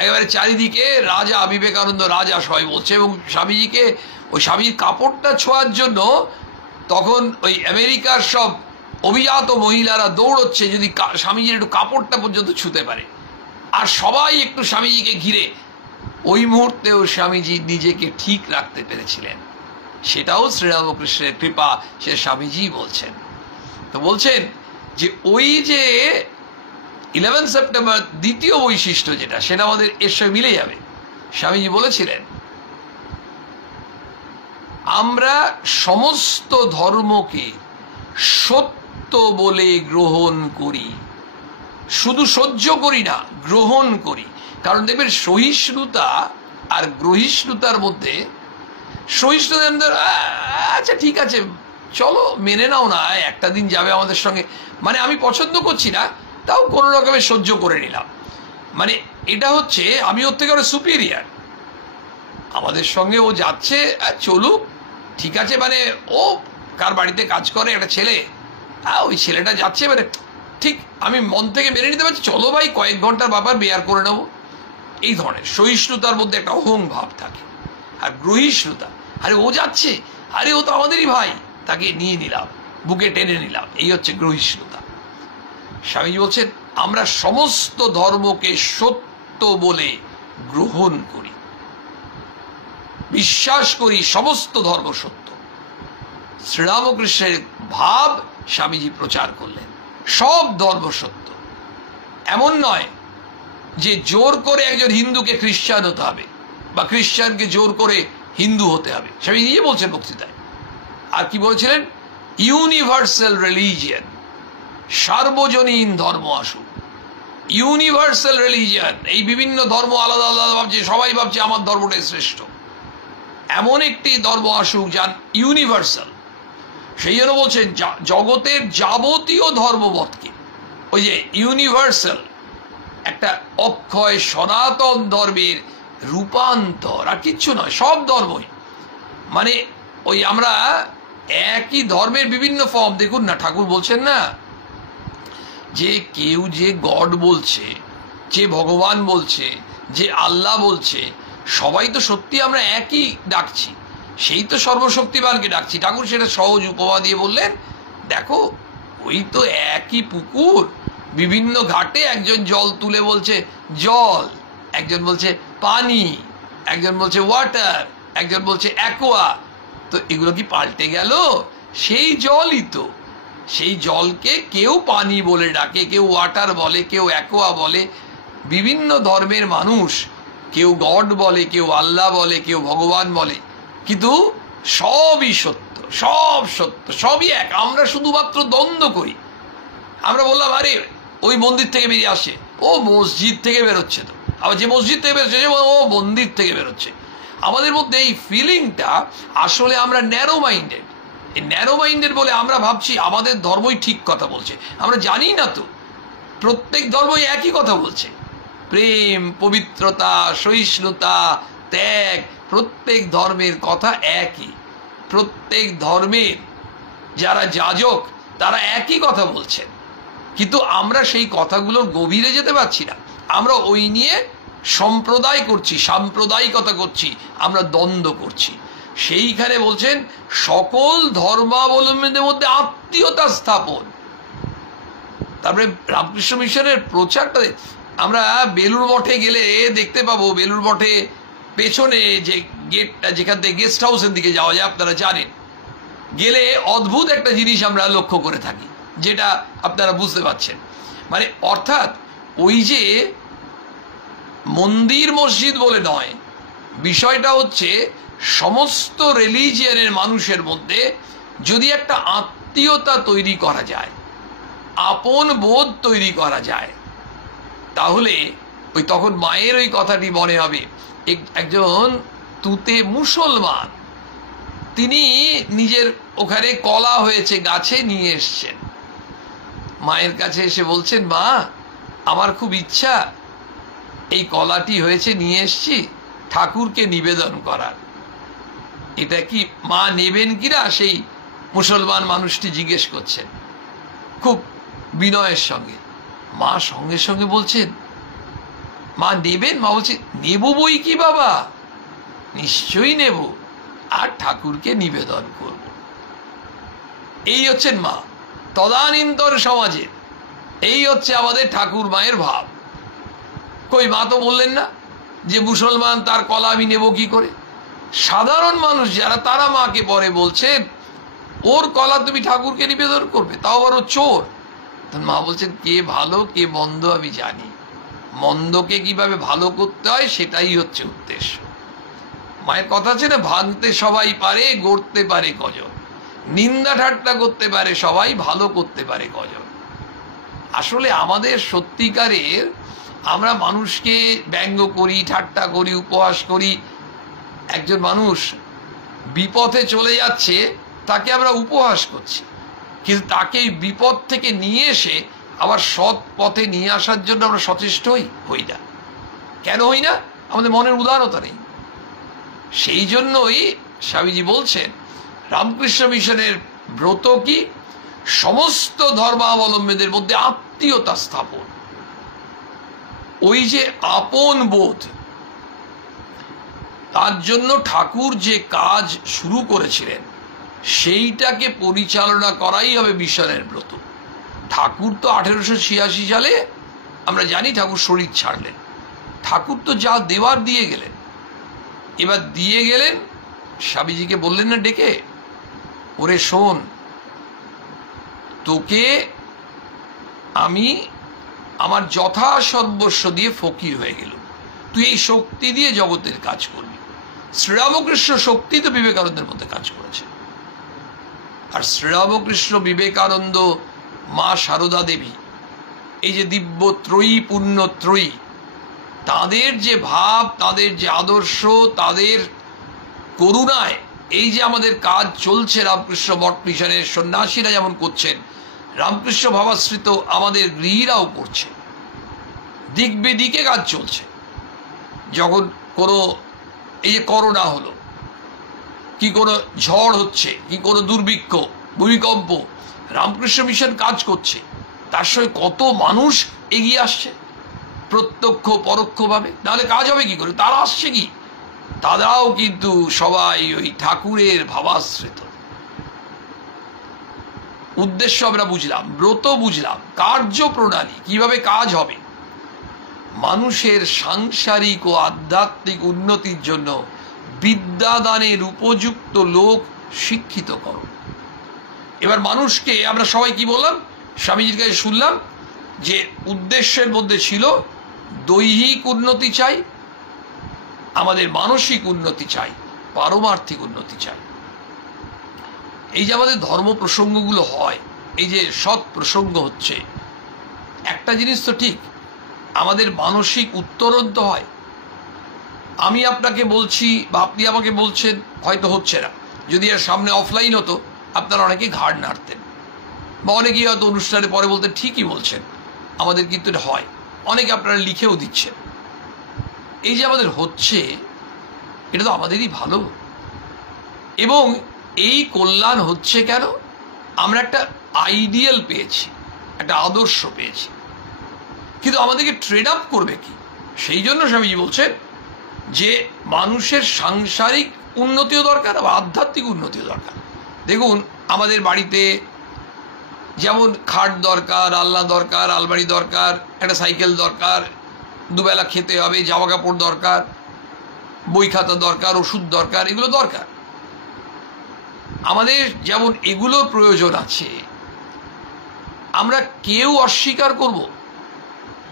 একেবারে চারিদিকে রাজা বিবেকানন্দ, রাজা সবাই বলছে। এবং স্বামীজিকে, ওই স্বামীর কাপড়টা ছোঁয়ার জন্য তখন ওই আমেরিকার সব অভিজাত মহিলারা দৌড়চ্ছে যদি স্বামীজির একটু কাপড়টা পর্যন্ত ছুঁতে পারে, আর সবাই একটু স্বামীজিকে ঘিরে। ওই মুহূর্তেও স্বামীজি নিজেকে ঠিক রাখতে পেরেছিলেন, সেটাও শ্রীরামকৃষ্ণের কৃপা, সে স্বামীজি বলছেন। তো বলছেন যে ওই যে 11 সেপ্টেম্বর দ্বিতীয় বৈশিষ্ট্য যেটা, সেটা আমাদের এর সঙ্গে মিলে যাবে। স্বামীজি বলেছিলেন, আমরা সমস্ত ধর্মকে সত্য বলে গ্রহণ করি, শুধু সহ্য করি না, গ্রহণ করি। কারণ দেখবেন সহিষ্ণুতা আর গ্রহিষ্ণুতার মধ্যে, সহিষ্ণুতা আচ্ছা ঠিক আছে চলো মেনে নাও না, একটা দিন যাবে আমাদের সঙ্গে, মানে আমি পছন্দ করছি না তাও কোনো রকমের সহ্য করে নিলাম, মানে এটা হচ্ছে আমি ওর থেকে আরো সুপিরিয়ার, আমাদের সঙ্গে ও যাচ্ছে চলুক, ঠিক আছে। মানে ও কার বাড়িতে কাজ করে একটা ছেলে, ওই ছেলেটা যাচ্ছে, মানে ঠিক আমি মন থেকে মেনে নিতে পারছি, চলো ভাই কয়েক ঘন্টার ব্যাপার বেয়ার করে নেবো। এই ধরনের সহিষ্ণুতার মধ্যে একটা অহং ভাব থাকে। আর গ্রহিষ্ণুতা, আরে ও যাচ্ছে, আরে ও তো আমাদেরই ভাই, তাকে নিয়ে নিলাম, বুকে টেনে নিলাম, এই হচ্ছে গ্রহিষ্ণুতা। স্বামীজি বলছেন, আমরা সমস্ত ধর্মকে সত্য বলে গ্রহণ করি, বিশ্বাস করি সমস্ত ধর্ম সত্য। শ্রীরামকৃষ্ণের ভাব স্বামীজি প্রচার করলেন, সব ধর্ম সত্য। এমন নয় যে জোর করে একজন হিন্দুকে খ্রিস্টান হতে হবে বা খ্রিস্টানকে জোর করে হিন্দু হতে হবে, স্বামী নিজে বলছেন বক্তৃতায়। আর কি বলেছিলেন? ইউনিভার্সাল রিলিজিয়ন, সার্বজনীন ধর্ম আসুক। ইউনিভার্সাল রিলিজিয়ন, এই বিভিন্ন ধর্ম আলাদা আলাদা ভাবছে, সবাই ভাবছে আমার ধর্মটাই শ্রেষ্ঠ, এমন একটি ধর্ম আসুক যার ইউনিভার্সাল। সেই জন্য বলছেন জগতের যাবতীয় ধর্মমতকে, ওই যে ইউনিভার্সাল, একটা অক্ষয় সনাতন ধর্মের রূপান্তর, আর কিচ্ছু নয়, সব ধর্মই। মানে ওই আমরা একই ধর্মের বিভিন্ন ফর্ম, দেখুন না ঠাকুর বলছেন না যে কেউ যে গড বলছে, যে ভগবান বলছে, যে আল্লাহ বলছে, সবাই তো সত্যি আমরা একই ডাকছি, সেই তো সর্বশক্তিমানকে ডাকছি। ঠাকুর সেটা সহজ উপমা দিয়ে বললেন, দেখো ওই তো একই পুকুর, বিভিন্ন ঘাটে একজন জল তুলে বলছে জল, একজন বলছে পানি, একজন বলছে ওয়াটার, একজন বলছে অ্যাকোয়া। তো এগুলো কি পাল্টে গেল? সেই জলই তো। সেই জলকে কেউ পানি বলে ডাকে, কেউ ওয়াটার বলে, কেউ অ্যাকোয়া বলে। বিভিন্ন ধর্মের মানুষ কেউ গড বলে, কেউ আল্লাহ বলে, কেউ ভগবান বলে, কিন্তু সবই সত্য, সব সত্য, সবই এক। আমরা শুধুমাত্র দ্বন্দ্ব করি। আমরা বললাম আরে ওই মন্দির থেকে বেরিয়ে আসে, ও মসজিদ থেকে বেরোচ্ছে, তো আবার যে মসজিদ থেকে বেরোচ্ছে ও মন্দির থেকে বেরোচ্ছে। আমাদের মধ্যে এই ফিলিংটা, আসলে আমরা ন্যারো মাইন্ডেড। এই ন্যারো মাইন্ডেড বলে আমরা ভাবছি আমাদের ধর্মই ঠিক কথা বলছে। আমরা জানি না তো প্রত্যেক ধর্মই একই কথা বলছে। প্রেম, পবিত্রতা, সহিষ্ণুতা, ত্যাগ, প্রত্যেক ধর্মের কথা একই। প্রত্যেক ধর্মের যারা যাজক তারা একই কথা বলছেন, কিন্তু আমরা সেই কথাগুলোর গভীরে যেতে পারছি না। আমরা ওই নিয়ে সম্প্রদায় করছি, সাম্প্রদায়িকতা করছি, আমরা দ্বন্দ্ব করছি। সেইখানে বলছেন সকল ধর্মাবলম্বীদের মধ্যে আত্মীয়তা স্থাপন। তারপরে রামকৃষ্ণ মিশনের প্রচারটা আমরা বেলুর মঠে গেলে দেখতে পাবো। বেলুর মঠে পেছনে যে গেটটা, যেখান থেকে গেস্ট হাউসের দিকে যাওয়া যায়, আপনারা জানেন, গেলে অদ্ভুত একটা জিনিস আমরা লক্ষ্য করে থাকি, যেটা আপনারা বুঝতে পারছেন। মানে অর্থাৎ ওই যে মন্দির মসজিদ বলে নয়, বিষয়টা হচ্ছে সমস্ত রিলিজিয়নের মানুষের মধ্যে যদি একটা আত্মীয়তা তৈরি করা যায়, আপন বোধ তৈরি করা যায়, তাহলে ওই তখন মায়ের ওই কথাটি মনে হবে। একজন তুতে মুসলমান, তিনি নিজের ওখানে কলা হয়েছে গাছে নিয়ে এসছেন, মায়ের কাছে এসে বলছেন, মা আমার খুব ইচ্ছা এই কলাটি হয়েছে নিয়ে এসছি ঠাকুরকে নিবেদন করার। এটা কি মা নেবেন কিনা সেই মুসলমান মানুষটি জিজ্ঞেস করছেন খুব বিনয়ের সঙ্গে। মা সঙ্গে সঙ্গে বলছেন, মা নেবেন? মা বলছে, নেব বই কি বাবা, নিশ্চয়ই নেব, আর ঠাকুরকে নিবেদন করব। এই হচ্ছেন মা। তদানীন্তন সমাজের এই হচ্ছে আমাদের ঠাকুর মায়ের ভাব। কই মা তো বললেন না যে মুসলমান তার কলা আমি নেব কি করে? সাধারণ মানুষ যারা, তারা মাকে পরে বলছেন ওর কলা তুমি ঠাকুরকে নিবেদন করবে, তাও আবার ও চোর। মা বলছেন, কে ভালো কে মন্দ আমি জানি, মন্দকে কিভাবে ভালো করতে হয় সেটাই হচ্ছে উদ্দেশ্য। মায়ের কথা আছে না, ভাঙতে সবাই পারে, গড়তে পারে কজন, নিন্দা ঠাট্টা করতে পারে সবাই, ভালো করতে পারে কজন। আসলে আমাদের সত্যিকারের, আমরা মানুষকে ব্যঙ্গ করি, ঠাট্টা করি, উপহাস করি। একজন মানুষ বিপথে চলে যাচ্ছে, তাকে আমরা উপহাস করছি, কিন্তু তাকে বিপদ থেকে নিয়ে এসে আবার সৎ পথে নিয়ে আসার জন্য আমরা সচেষ্ট হই না। কেন হই না? আমাদের মনের উদারতা নেই। সেই জন্যই স্বামীজি বলছেন রামকৃষ্ণ মিশনের ব্রত কি? সমস্ত ধর্মাবলম্বীদের মধ্যে আত্মীয়তা স্থাপন। ওই যে আপন বোধ, তার জন্য ঠাকুর যে কাজ শুরু করেছিলেন সেইটাকে পরিচালনা করাই হবে মিশনের ব্রত। ঠাকুর তো 1886 সালে আমরা জানি ঠাকুর শরীর ছাড়লেন। ঠাকুর তো যা দেওয়ার দিয়ে গেলেন। এবার দিয়ে গেলেন, স্বামীজিকে বললেন না ডেকে, ওরে শোন, তোকে আমি আমার যথা সর্বস্ব দিয়ে ফকির হয়ে গেল, তুই এই শক্তি দিয়ে জগতের কাজ করবি। শ্রীরামকৃষ্ণ শক্তি তো বিবেকানন্দের মধ্যে কাজ করেছে। আর শ্রীরামকৃষ্ণ, বিবেকানন্দ, মা সারদা দেবী, এই যে দিব্য ত্রয়ী, পুণ্য ত্রয়ী, তাদের যে ভাব, তাদের যে আদর্শ, তাদের করুণায় এই যে আমাদের কাজ চলছে, রামকৃষ্ণ মঠ মিশনের সন্ন্যাসীরা যেমন করছেন, রামকৃষ্ণ ভাবাশ্রিত আমাদের গৃহীরাও করছে। দিক বেদিকে কাজ চলছে। যখন কোনো এই যে করোনা হলো, কি কোনো ঝড় হচ্ছে, কি কোনো দুর্ভিক্ষ, ভূমিকম্প, রামকৃষ্ণ মিশন কাজ করছে। তার সঙ্গে কত মানুষ এগিয়ে আসছে প্রত্যক্ষ পরোক্ষভাবে, নাহলে কাজ হবে কি করে? তারা আসছে কি তারাও কিন্তু সবাই ওই ঠাকুরের ভাবাশ্রিত। উদ্দেশ্য আমরা বুঝলাম, ব্রত বুঝলাম, কার্যপ্রণালী কিভাবে কাজ হবে। মানুষের সাংসারিক ও আধ্যাত্মিক উন্নতির জন্য বিদ্যাদানের উপযুক্ত লোক শিক্ষিত করো। এবার মানুষকে আমরা সবাই কি বললাম, স্বামীজির কাছে শুনলাম যে উদ্দেশ্যের মধ্যে ছিল দৈহিক উন্নতি চাই, আমাদের মানসিক উন্নতি চাই, পারমার্থিক উন্নতি চাই। এই যে আমাদের ধর্ম প্রসঙ্গগুলো হয়, এই যে সৎ প্রসঙ্গ হচ্ছে, একটা জিনিস তো ঠিক, আমাদের মানসিক উত্তরণ তো হয়। আমি আপনাকে বলছি বা আপনি আমাকে বলছেন, হয়তো হচ্ছে না। যদি এর সামনে অফলাইন হতো আপনারা অনেকে ঘাড় নাড়তেন, বা অনেকেই হয়তো অনুষ্ঠানের পরে বলতেন ঠিকই বলছেন। আমাদের কিন্তু এটা হয়, অনেকে আপনারা লিখেও দিচ্ছেন। এই যে আমাদের হচ্ছে, এটা তো আমাদেরই ভালো। এবং এই কল্যাণ হচ্ছে কেন? আমরা একটা আইডিয়াল পেয়েছি, একটা আদর্শ পেয়েছি, কিন্তু আমাদেরকে ট্রেড আপ করবে কি? সেই জন্য স্বামীজি বলছেন যে মানুষের সাংসারিক উন্নতিও দরকার, বা আধ্যাত্মিক উন্নতিও দরকার। দেখুন, আমাদের বাড়িতে যেমন খাট দরকার, আলনা দরকার, আলমারি দরকার, একটা সাইকেল দরকার, দুবেলা খেতে হবে, জামা কাপড় দরকার, বই খাতা দরকার, ওষুধ দরকার, এগুলো দরকার। আমাদের যেমন এগুলোর প্রয়োজন আছে, আমরা কেউ অস্বীকার করব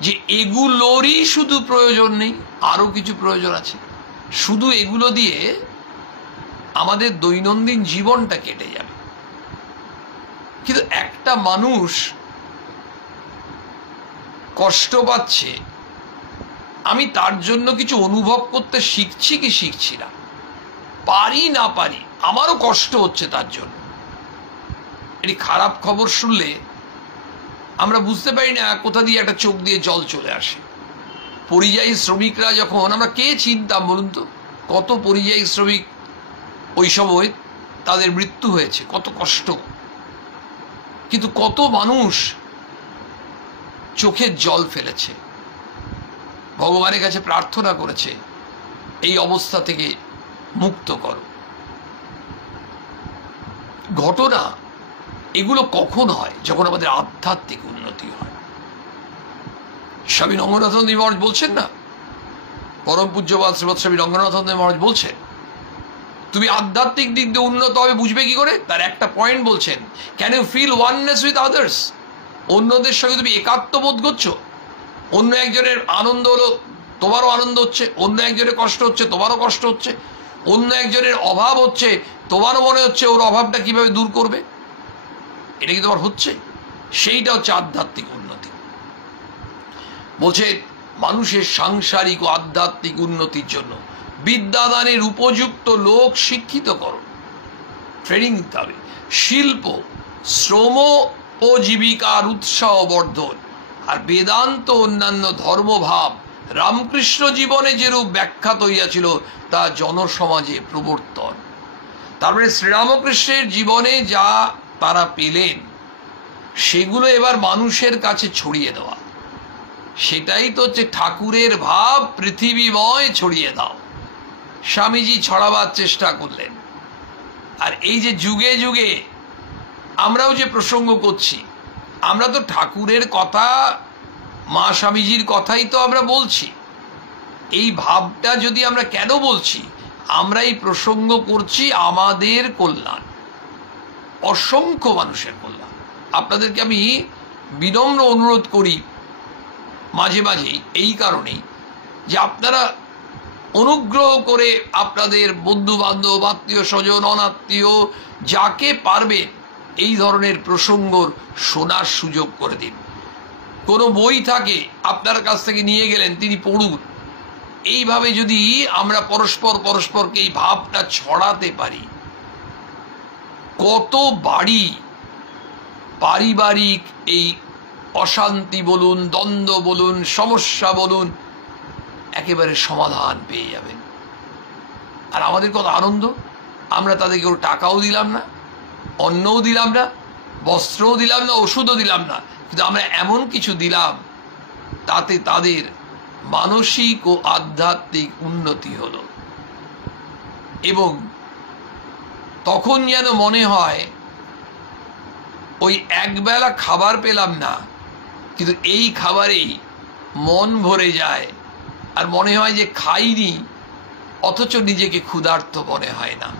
যে এগুলোরই শুধু প্রয়োজন নেই, আরও কিছু প্রয়োজন আছে। শুধু এগুলো দিয়ে আমাদের দৈনন্দিন জীবনটা কেটে যাবে। কিন্তু একটা মানুষ কষ্ট পাচ্ছে, আমি তার জন্য কিছু অনুভব করতে শিখছি কি শিখছি না, পারি না পারি, আমারও কষ্ট হচ্ছে তার জন্য। এটি খারাপ খবর শুনলে আমরা বুঝতে পারি না কোথা দিয়ে একটা চোখ দিয়ে জল চলে আসে। পরিযায়ী শ্রমিকরা যখন, আমরা কে চিনতাম বলুন তো, কত পরিযায়ী শ্রমিক ওই সময় তাদের মৃত্যু হয়েছে, কত কষ্ট। কিন্তু কত মানুষ চোখের জল ফেলেছে, ভগবানের কাছে প্রার্থনা করেছে এই অবস্থা থেকে মুক্ত করো। ঘটনা এগুলো কখন হয়? যখন আমাদের আধ্যাত্মিক উন্নতি হয়। স্বামী রঙ্গনাথন দেব মহারাজ বলছেন না, পরম পূজ্যপাদ শ্রীমৎ স্বামী রঙ্গনাথন দেব মহারাজ বলছেন, তুমি আধ্যাত্মিক দিক দিয়ে উন্নত হবে বুঝবে কি করে? তার একটা পয়েন্ট বলছেন, can you feel oneness with others? অন্যদের সঙ্গে তুমি একাত্ম বোধ করছো? অন্য একজনের আনন্দ হলো তোমারও আনন্দ হচ্ছে, অন্য একজনের কষ্ট হচ্ছে তোমারও কষ্ট হচ্ছে, অন্য একজনের অভাব হচ্ছে তোমারও মনে হচ্ছে ওর অভাবটা কিভাবে দূর করবে। এটা কি তোমার হচ্ছে? সেইটা হচ্ছে আধ্যাত্মিক উন্নতি। বলছে মানুষের সাংসারিক ও আধ্যাত্মিক উন্নতির জন্য বিদ্যাদানের উপযুক্ত লোক শিক্ষিত করো, ট্রেনিং দিতে হবে। শিল্প, শ্রম ও জীবিকার উৎসাহ বর্ধন, আর বেদান্ত অন্যান্য ধর্মভাব রামকৃষ্ণ জীবনে যেরূপ ব্যাখ্যাত হইয়াছিল তা জনসমাজে প্রবর্তন। তারপরে শ্রীরামকৃষ্ণের জীবনে যা তারা পেলেন সেগুলো এবার মানুষের কাছে ছড়িয়ে দেওয়া। সেটাই তো হচ্ছে ঠাকুরের ভাব, পৃথিবীময় ছড়িয়ে দাও। স্বামীজি ছড়াবার চেষ্টা করলেন। আর এই যে যুগে যুগে আমরাও যে প্রসঙ্গ করছি, আমরা তো ঠাকুরের কথা, মা স্বামীজির কথাই তো আমরা বলছি। এই ভাবটা যদি আমরা কেন বলছি, আমরা এই প্রসঙ্গ করছি আমাদের কল্যাণ, অসংখ্য মানুষের কল্যাণ। আপনাদেরকে আমি বিনম্র অনুরোধ করি মাঝে মাঝেই, এই কারণেই যে আপনারা অনুগ্রহ করে আপনাদের বন্ধু বান্ধব, আত্মীয় স্বজন, অনাত্মীয়, যাকে পারবে এই ধরনের প্রসঙ্গর শোনার সুযোগ করে দিন। কোনো বই থাকে আপনার কাছ থেকে নিয়ে গেলেন, তিনি পড়ুন। এইভাবে যদি আমরা পরস্পরকে এই ভাবটা ছড়াতে পারি, কত বাড়ি পারিবারিক এই অশান্তি বলুন, দ্বন্দ্ব বলুন, সমস্যা বলুন, একেবারে সমাধান পেয়ে যাবেন। আর আমাদের কত আনন্দ, আমরা তাদেরকে টাকাও দিলাম না, অন্নও দিলাম না, বস্ত্রও দিলাম না, ওষুধও দিলাম না, কিন্তু আমরা এমন কিছু দিলাম তাতে তাদের মানসিক ও আধ্যাত্মিক উন্নতি হলো। এবং তখন যেন মনে হয় ওই একবেলা খাবার পেলাম না, কিন্তু এই খাবারেই মন ভরে যায়, আর মনে হয় যে খাইনি, অথচ নিজেকে ক্ষুধার্ত মনে হয় না।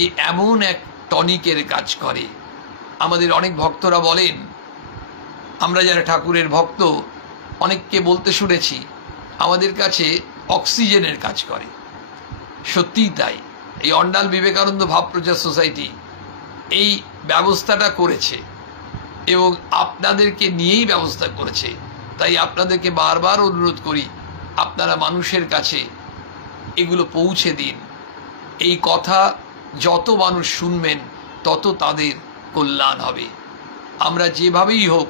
এই এমন এক টনিকের কাজ করে। আমাদের অনেক ভক্তরা বলেন, আমরা যারা ঠাকুরের ভক্ত অনেককে বলতে শুনেছি, আমাদের কাছে অক্সিজেনের কাজ করে। সত্যিই তাই। এই অন্ডাল বিবেকানন্দ ভাব প্রচার সোসাইটি এই ব্যবস্থাটা করেছে এবং আপনাদেরকে নিয়েই ব্যবস্থা করেছে। তাই আপনাদেরকে বারবার অনুরোধ করি, আপনারা মানুষের কাছে এগুলো পৌঁছে দিন। এই কথা যত মানুষ শুনবেন তত তাদের কল্যাণ হবে। আমরা যেভাবেই হোক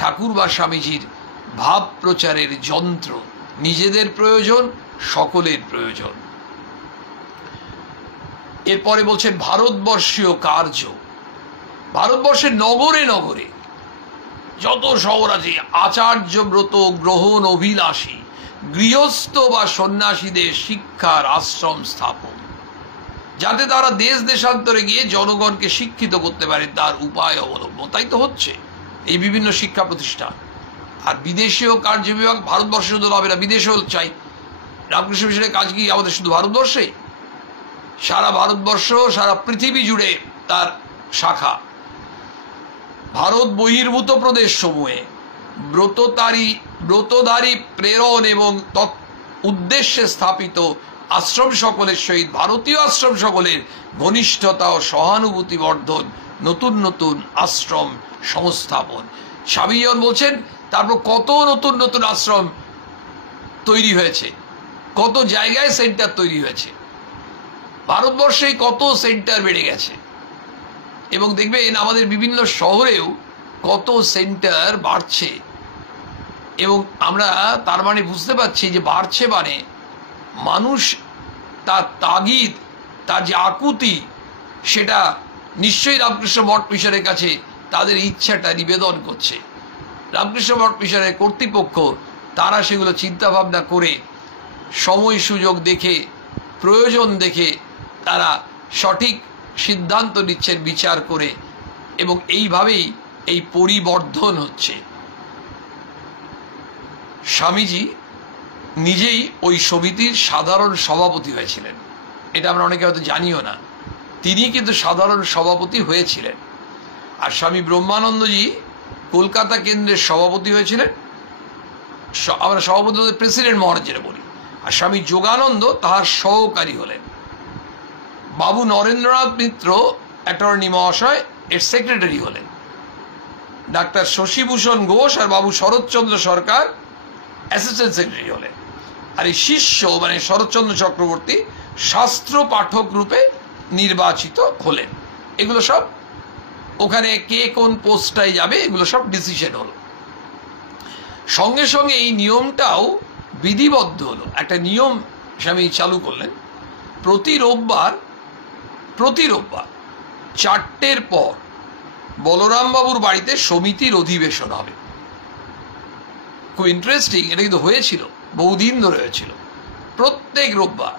ঠাকুর বা স্বামীজির ভাব প্রচারের যন্ত্র, নিজেদের প্রয়োজন, সকলের প্রয়োজন। এরপরে বলছেন ভারতবর্ষীয় কার্য। ভারতবর্ষের নগরে নগরে যত শহর আছে, আচার্য ব্রত গ্রহণ অভিলাষী গৃহস্থ বা সন্ন্যাসীদের শিক্ষার আশ্রম স্থাপন, যাতে তারা দেশ দেশান্তরে গিয়ে জনগণকে শিক্ষিত করতে পারে, তার উপায় অবলম্বন। তাই তো হচ্ছে এই বিভিন্ন শিক্ষা প্রতিষ্ঠান। আর বিদেশীয় কার্য বিভাগ ভারতবর্ষে শুধু হবে না, বিদেশেও চাই। রামকৃষ্ণ মিশনের কাজ কি আমাদের শুধু ভারতবর্ষেই? সারা ভারতবর্ষ, সারা পৃথিবী জুড়ে তার শাখা। ভারত বহির্ভূত প্রদেশ সমূহে ব্রতধারী প্রেরণ এবং উদ্দেশ্যে স্থাপিত আশ্রম সকলের সহিত ভারতীয় আশ্রম সকলের ঘনিষ্ঠতা ও সহানুভূতি বর্ধন, নতুন নতুন আশ্রম সংস্থাপন। স্বামীজন বলছেন তারপর কত নতুন নতুন আশ্রম তৈরি হয়েছে, কত জায়গায় সেন্টার তৈরি হয়েছে, ভারতবর্ষে কত সেন্টার বেড়ে গেছে। এবং দেখবেন আমাদের বিভিন্ন শহরেও কত সেন্টার বাড়ছে। এবং আমরা তার মানে বুঝতে পারছি যে বাড়ছে মানে মানুষ তার তাগিদ, তার যে আকুতি, সেটা নিশ্চয়ই রামকৃষ্ণ মঠ মিশনের কাছে তাদের ইচ্ছাটা নিবেদন করছে। রামকৃষ্ণ মঠ মিশনের কর্তৃপক্ষ তারা সেগুলো চিন্তা ভাবনা করে, সময় সুযোগ দেখে, প্রয়োজন দেখে তারা সঠিক সিদ্ধান্ত নিচ্ছেন বিচার করে, এবং এইভাবেই এই পরিবর্ধন হচ্ছে। স্বামীজি নিজেই ওই সমিতির সাধারণ সভাপতি হয়েছিলেন, এটা আমরা অনেকে হয়তো জানিও না। তিনি কিন্তু সাধারণ সভাপতি হয়েছিলেন। আর স্বামী ব্রহ্মানন্দজি কলকাতা কেন্দ্রের সভাপতি হয়েছিলেন। আমরা সভাপতি প্রেসিডেন্ট মহারাজের বলি। আর স্বামী যোগানন্দ তাহার সহকারী হলেন। বাবু নরেন্দ্রনাথ মিত্র অ্যাটর্নি মহাশয় এর সেক্রেটারি হলেন। ডাক্তার শশীভূষণ ঘোষ আর বাবু শরৎচন্দ্র সরকার অ্যাসিস্ট্যান্ট সেক্রেটারি হলেন। আর এই শিষ্য মানে শরৎচন্দ্র চক্রবর্তী শাস্ত্র পাঠক রূপে নির্বাচিত হলেন। এগুলো সব ওখানে কে কোন পোস্টটায় যাবে এগুলো সব ডিসিশন হলো। সঙ্গে সঙ্গে এই নিয়মটাও বিধিবদ্ধ হলো। একটা নিয়ম স্বামী চালু করলেন, প্রতি রোববার 4টের পর বলরাম বাবুর বাড়িতে সমিতির অধিবেশন হবে। খুব ইন্টারেস্টিং, এটা কিন্তু হয়েছিল, বহুদিন ধরে হয়েছিল প্রত্যেক রোববার।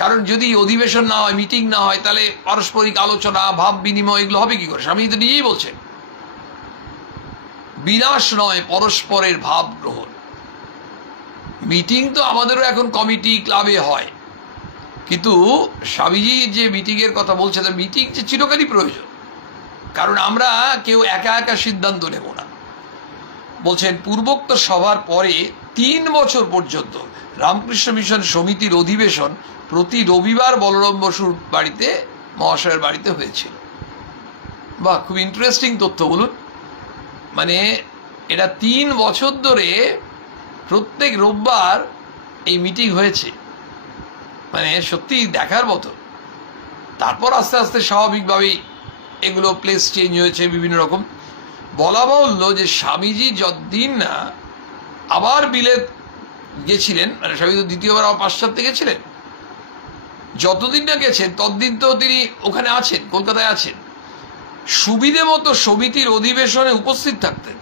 কারণ যদি অধিবেশন না হয়, মিটিং না হয়, তাহলে পারস্পরিক আলোচনা, ভাব বিনিময় এগুলো হবে কি করে? স্বামী তো নিজেই বলছেন, বিনাশ নয় পরস্পরের ভাব গ্রহণ। মিটিং তো আমাদেরও এখন কমিটি ক্লাবে হয়, কিন্তু স্বামীজি যে মিটিংয়ের কথা বলছে, তার মিটিং যে চিরকালই প্রয়োজন। কারণ আমরা কেউ একা একা সিদ্ধান্ত নেব না। বলছেন পূর্বোক্ত সভার পরে 3 বছর পর্যন্ত রামকৃষ্ণ মিশন সমিতির অধিবেশন প্রতি রবিবার বলরাম বসুর বাড়িতে, মহাশয়ের বাড়িতে হয়েছিল। বাহ, খুব ইন্টারেস্টিং তথ্য। বলুন, মানে এটা 3 বছর ধরে প্রত্যেক রোববার এই মিটিং হয়েছে, মানে সত্যি দেখার মতো। তারপর আস্তে আস্তে স্বাভাবিকভাবেই এগুলো প্লেস চেঞ্জ হয়েছে বিভিন্ন রকম। বলা বাহুল্য যে স্বামীজি যতদিন না আবার বিলেত গেছিলেন, মানে স্বামী তো দ্বিতীয়বার আবার পাশ্চাত্যে গেছিলেন, যতদিন না গেছেন ততদিন তো তিনি ওখানে আছেন, কলকাতায় আছেন। সুবিধে মতো সমিতির অধিবেশনে উপস্থিত থাকতেন।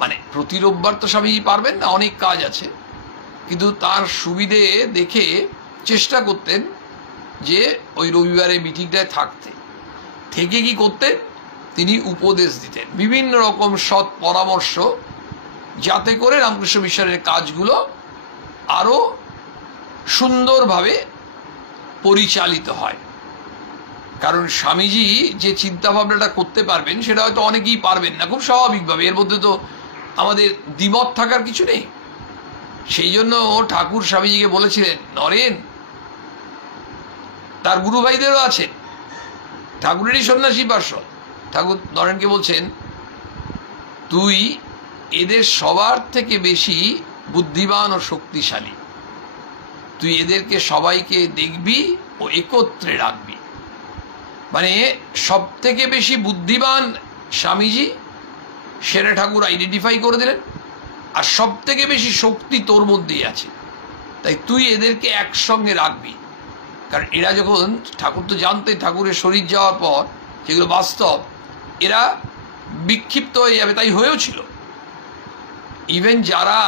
মানে প্রতি রোববার তো স্বামীজি পারবেন না, অনেক কাজ আছে, কিন্তু তার সুবিধে দেখে চেষ্টা করতেন যে ওই রবিবারে মিটিংটায় থাকতে, থেকে কি করতেন, তিনি উপদেশ দিতেন, বিভিন্ন রকম সৎ পরামর্শ, যাতে করে রামকৃষ্ণ মিশনের কাজগুলো আরো সুন্দরভাবে পরিচালিত হয়। কারণ স্বামীজি যে চিন্তা ভাবনাটা করতে পারবেন সেটা হয়তো অনেকেই পারবেন না, খুব স্বাভাবিকভাবে। এর মধ্যে তো আমাদের দ্বিমত থাকার কিছু নেই। সেই জন্য ঠাকুর স্বামীজিকে বলেছিলেন, নরেন, তার গুরু ভাইদেরও আছেন, ঠাকুরেরই সন্ন্যাসী পার্ষদ, ঠাকুর নরেনকে বলছেন, তুই এদের সবার থেকে বেশি বুদ্ধিমান ও শক্তিশালী, তুই এদেরকে সবাইকে দেখবি ও একত্রে রাখবি। মানে সব থেকে বেশি বুদ্ধিমান স্বামীজি, সেটা ঠাকুর আইডেন্টিফাই করে দিলেন, আর সব থেকে বেশি শক্তি তোর মধ্যেই আছে, তাই তুই এদেরকে একসঙ্গে রাখবি। কারণ এরা যখন, ঠাকুর তো জানতেন ঠাকুরের শরীর যাওয়ার পর যেগুলো বাস্তব, এরা বিক্ষিপ্ত হয়ে যাবে, তাই হয়েও ছিল। ইভেন যারা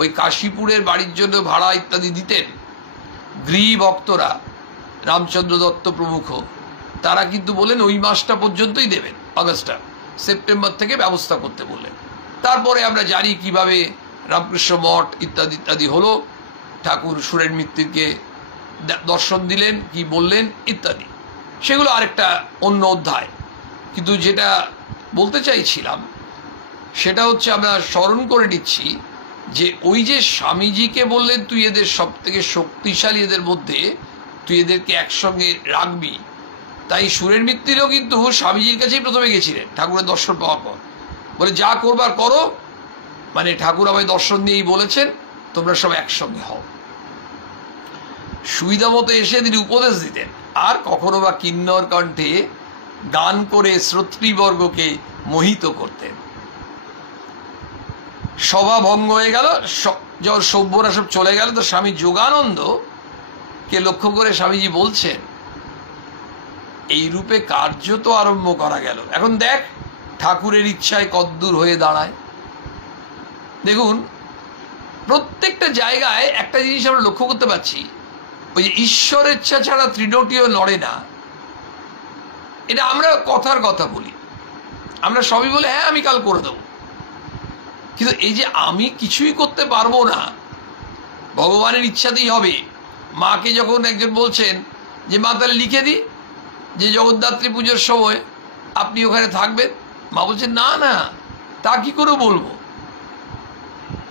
ওই কাশীপুরের বাড়ির জন্য ভাড়া ইত্যাদি দিতেন, গৃহী ভক্তরা, রামচন্দ্র দত্ত প্রমুখ, তারা কিন্তু বলেন ওই মাসটা পর্যন্তই দেবেন, আগস্টটা, সেপ্টেম্বর থেকে ব্যবস্থা করতে বললেন। তারপরে আমরা জানি কিভাবে রামকৃষ্ণ মঠ ইত্যাদি ইত্যাদি হলো, ঠাকুর সুরেন মিত্তিরকে দর্শন দিলেন, কি বললেন ইত্যাদি, সেগুলো আরেকটা অন্য অধ্যায়। কিন্তু যেটা বলতে চাইছিলাম সেটা হচ্ছে, আমরা স্মরণ করে নিচ্ছি যে ওই যে স্বামীজিকে বললেন তুই এদের সব থেকে শক্তিশালী, এদের মধ্যে তুই এদেরকে একসঙ্গে রাখবি, তাই সুরেন মিত্তিরও কিন্তু স্বামীজির কাছেই প্রথমে গেছিলেন ঠাকুরের দর্শন পাওয়ার পর, বলে যা করবার করো, মানে ঠাকুর আমায় দর্শন দিয়েই বলেছেন তোমরা সব একসঙ্গে হও। সুবিধা মতো এসে তিনি উপদেশ দিতেন, আর কখনো বা কিন্নর কণ্ঠে গান করে শ্রোতৃবর্গকে মোহিত করতেন। সভা ভঙ্গ হয়ে গেল, যখন সভ্যরা সব চলে গেল, তো স্বামী যোগানন্দ কে লক্ষ্য করে স্বামীজি বলছেন, এই রূপে কার্য তো আরম্ভ করা গেল, এখন দেখ ঠাকুরের ইচ্ছায় কদ্দূর হয়ে দাঁড়ায়। দেখুন, প্রত্যেকটা জায়গায় একটা জিনিস আমরা লক্ষ্য করতে পারছি, ওই যে ঈশ্বরের ইচ্ছা ছাড়া ত্রিনটিও লড়ে না, এটা আমরা কথার কথা বলি, আমরা সবই বলে হ্যাঁ আমি কাল করে দেবো, কিন্তু এই যে আমি কিছুই করতে পারবো না, ভগবানের ইচ্ছাতেই হবে। মাকে যখন একজন বলছেন যে মা তাহলে লিখে দিই যে জগদ্ধাত্রী পুজোর সময় আপনি ওখানে থাকবেন, মা বলছেন না না, তা কি করে বলবো,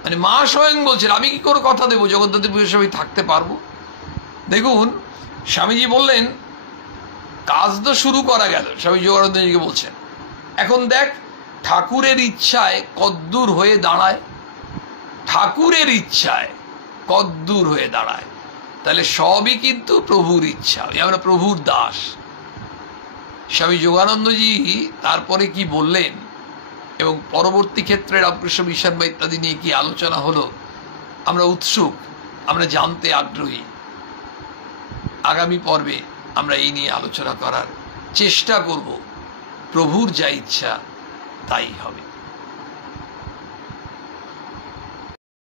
মানে মা স্বয়ং বলছেন আমি কি করে কথা দেবো জগদ্ধাত্রী পুজোর সময় থাকতে পারবো। দেখুন, স্বামীজি বললেন কাজ তো শুরু করা গেল, স্বামী যোগানন্দজিকে বলছেন, এখন দেখ ঠাকুরের ইচ্ছায় কদ্দূর হয়ে দাঁড়ায়, ঠাকুরের ইচ্ছায় কদ্দূর হয়ে দাঁড়ায়, তাহলে সবই কিন্তু প্রভুর ইচ্ছা, আমরা প্রভুর দাস। স্বামী যোগানন্দজি তারপরে কি বললেন এবং পরবর্তী ক্ষেত্রে রামকৃষ্ণ মিশন বা ইত্যাদি নিয়ে কি আলোচনা হলো, আমরা উৎসুক, আমরা জানতে আগ্রহী। আগামী পর্বে আমরা এই নিয়ে আলোচনা করার চেষ্টা করব। প্রভুর যা ইচ্ছা তাই হবে।